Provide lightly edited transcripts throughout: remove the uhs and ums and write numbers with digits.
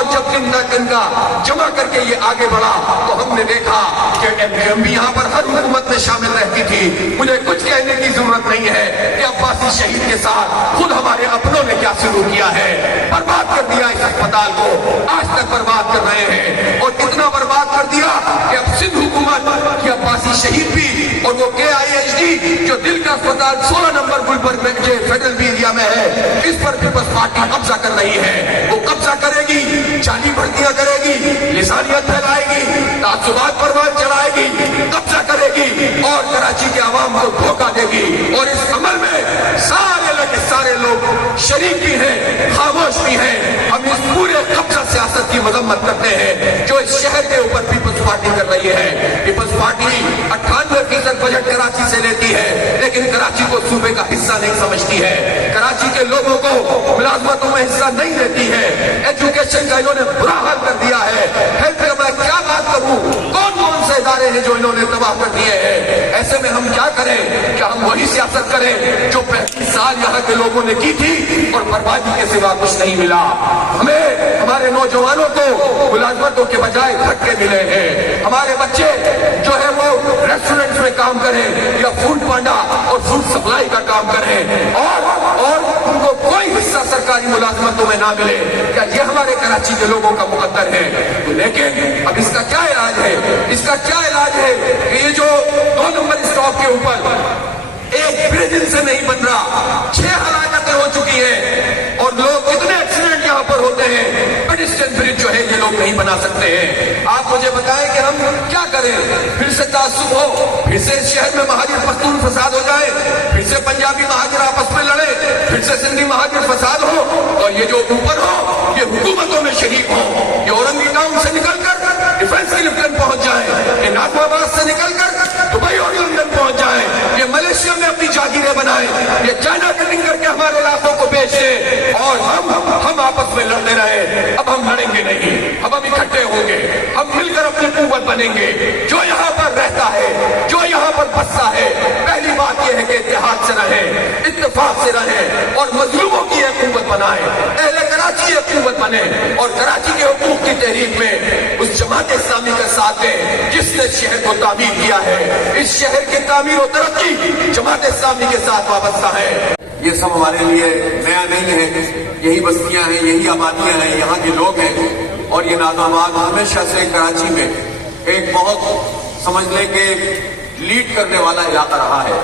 اور جب ان کا جمع کر کے یہ آگے بڑھا تو ہم نے دیکھا کہ ایم بھی یہاں پر ہر حکومت میں شامل رہتی تھی. مجھے کچھ کہنے کی ضرورت نہیں ہے کہ عباسی شہید کے ساتھ خود ہمارے اپنوں نے کیا شروع کیا ہے. برباد کر دیا اس اسپتال کو, آج تک برباد کر رہے ہیں, اور اتنا برباد کر دیا کہ اب سندھ حکومت کی عباسی شہید بھی اور وہ KIHD جو دل کا اسپتال 16 نمبر گلبرگ میں جو فیڈرل ایریا میں ہے, اس پر پیپلز پارٹی قبضہ کر رہی ہے. وہ قبضہ کرے گی, جعلی بھرتیاں کرے گی, لسانیت پھیلائے گی, تعصبات پر بات چلائے گی, قبضہ کرے گی اور کراچی کے عوام کو دھوکہ دے گی. اور اس عمل میں سارے لوگ شریک بھی ہیں, خاموش بھی ہیں. ہم اس پورے قبضہ سیاست کی مذمت کرتے ہیں جو اس شہر کے اوپر پیپلز پارٹی کر رہی ہے. پیپلز پارٹی 98% بجٹ کراچی سے لیتی ہے, لیکن کراچی کو صوبے کا حصہ نہیں سمجھتی ہے, کراچی کے لوگوں کو ملازمتوں میں حصہ نہیں دیتی ہے. ایجوکیشن کا انہوں نے برا حال کر دیا ہے. ہیلتھ کا میں کیا بات کروں, کون سے ادارے ہیں جو انہوں نے تباہ کر دیے ہیں. ایسے میں ہم کیا کریں, کیا ہم وہی سیاست کریں جو 35 سال یہاں کے لوگوں نے کی تھی اور بربادی کے سوا کچھ نہیں ملا. ہمیں ہمارے نوجوانوں کو ملازمتوں کے بجائے دھکے ملے ہیں. ہمارے بچے جو ہے وہ ریسٹورنٹس میں کام کریں یا فوڈ پانڈا اور فوڈ سپلائی کا کام کریں اور ان کو کوئی حصہ سرکاری ملازمتوں میں نہ ملے. کیا یہ ہمارے کراچی کے لوگوں کا مقدر ہے؟ لیکن اب اس کا کیا علاج ہے؟ اس کا کیا علاج ہے کہ یہ جو 2 نمبر اسٹاپ کے اوپر ایک برج سے نہیں بن رہا, 6 ہلاکتیں ہو چکی ہیں اور لوگ اتنے ایکسیڈنٹ یہاں پر ہوتے ہیں, پیڈسٹرین برج جو ہے یہ لوگ نہیں بنا سکتے ہیں. آپ مجھے بتائیں کہ ہم کیا کریں؟ پھر سے تعصب ہو, پھر سے اس شہر میں مہاجر پختون فساد ہو جائے, پھر سے پنجابی مہاجر آپس میں لڑے, پھر سے سندھی مہاجر فساد ہو, اور یہ جو اوپر ہو یہ حکومتوں میں شریک ہو, یہ اورنگی ٹاؤن سے نکل کر ڈیفنس کی لفٹن پہنچ جائیں, یہ ناگو آباد سے نکل کر دبئی اور لندن پہنچ جائیں, یہ ملیشیا میں اپنی جاگیریں بنائیں, یہ چائنا کٹنگ کر کے ہمارے علاقوں کو بیچ دیں, اور ہم آپس میں لڑتے رہے. اب ہم لڑیں گے نہیں, اب ہم اکٹھے ہوں گے, ہم مل کر اپنی قوت بنیں گے. جو یہاں پر رہتا ہے, جو یہاں پر بستا ہے, پہلی بات یہ ہے کہ اتحاد سے رہیں, اتفاق سے رہیں اور مظلوموں کی ایک قوت بنائیں. اہل کراچی ایک قوت بنے اور کراچی کے حقوق کی تحریک میں اس جماعت اسلامی کا ساتھ دیں جس نے شہر کو تعمیر کیا ہے. اس شہر کی تعمیر و ترقی جماعت اسلامی کے ساتھ وابستہ ہے. یہ سب ہمارے لیے نیا نہیں ہے, یہی بستیاں ہیں, یہی آبادیاں ہیں, یہاں کے لوگ ہیں, اور یہ ناز آباد ہمیشہ سے کراچی میں ایک بہت سمجھ لیں کہ لیڈ کرنے والا علاقہ رہا ہے.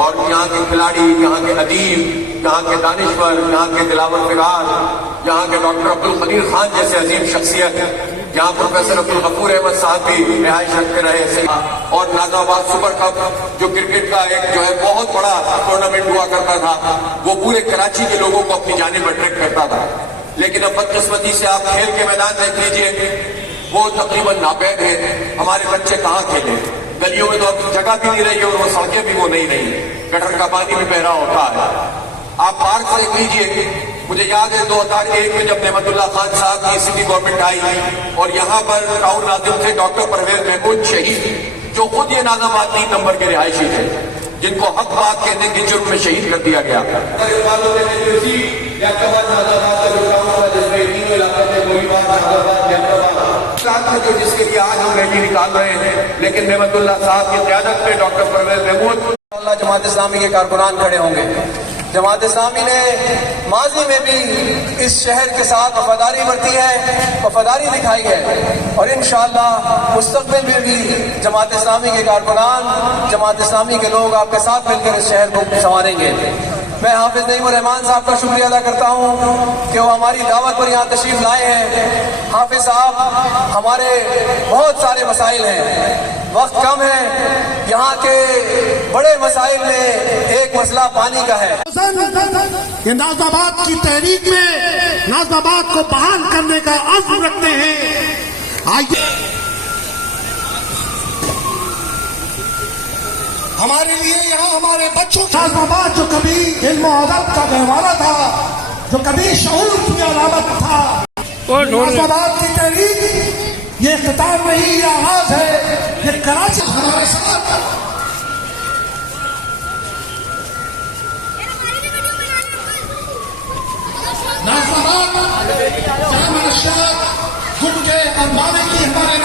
اور یہاں کے کھلاڑی, یہاں کے ادیب, یہاں کے دانشور, یہاں کے دلاور فراز, یہاں کے ڈاکٹر عبدالقدیر خان جیسے عظیم شخصیت, یہاں پروفیسر عبدالغفور احمد صاحب بھی رہائش رکھتے رہے, اور ناز آباد سپر کپ جو کرکٹ کا ایک جو ہے بہت بڑا ٹورنامنٹ ہوا کرتا تھا, وہ پورے کراچی کے لوگوں کو اپنی جانب اٹریکٹ کرتا تھا. لیکن اب بدقسمتی سے آپ کھیل کے میدان دیکھ لیجئے, وہ تقریباً ناپید ہے. ہمارے بچے کہاں کھیلیں, گلیوں میں تو اب جگہ بھی نہیں رہی اور وہ سڑکیں بھی وہ نہیں رہی, گٹر کا پانی بھی بہ رہا ہوتا ہے. آپ پارک دیکھ لیجئے, مجھے یاد ہے 2001 میں جب نعمت اللہ خان صاحب کی سٹی گورنمنٹ آئی اور یہاں پر ٹاؤن ناظم تھے ڈاکٹر پرویز محمود شہید, جو خود یہ ناز آباد 3 نمبر کے رہائشی تھے, جن کو حق بات کہنے کے جرم میں شہید کر دیا گیا. جو جس کے لیے آج ہم ریلی نکال رہے ہیں, لیکن نعمت اللہ صاحب کی قیادت میں ڈاکٹر پرویز محمود, اللہ جماعت اسلامی کے کارکنان کھڑے ہوں گے. جماعت اسلامی نے ماضی میں بھی اس شہر کے ساتھ وفاداری برتی ہے, وفاداری دکھائی ہے, اور انشاءاللہ مستقبل میں بھی جماعت اسلامی کے کارکنان, جماعت اسلامی کے لوگ آپ کے ساتھ مل کر اس شہر کو سنواریں گے. میں حافظ نعیم الرحمان صاحب کا شکریہ ادا کرتا ہوں کہ وہ ہماری دعوت پر یہاں تشریف لائے ہیں. حافظ صاحب, ہمارے بہت سارے مسائل ہیں, وقت کم ہے, یہاں کے بڑے مسائل میں ایک مسئلہ پانی کا ہے. یہ ناز آباد کی تحریک میں ناز آباد کو بحال کرنے کا عزم رکھتے ہیں. آئیے ہمارے لیے یہاں ہمارے بچوں ناز آباد جو کبھی علم و ادب کا گہوارہ تھا, جو کبھی شعور کی علامت تھا, ناز آباد کی تحریک یہ اختتام نہیں, یہ آغاز ہے. یہ کراچی ہمارے ساتھ ناز آباد جامع اشراق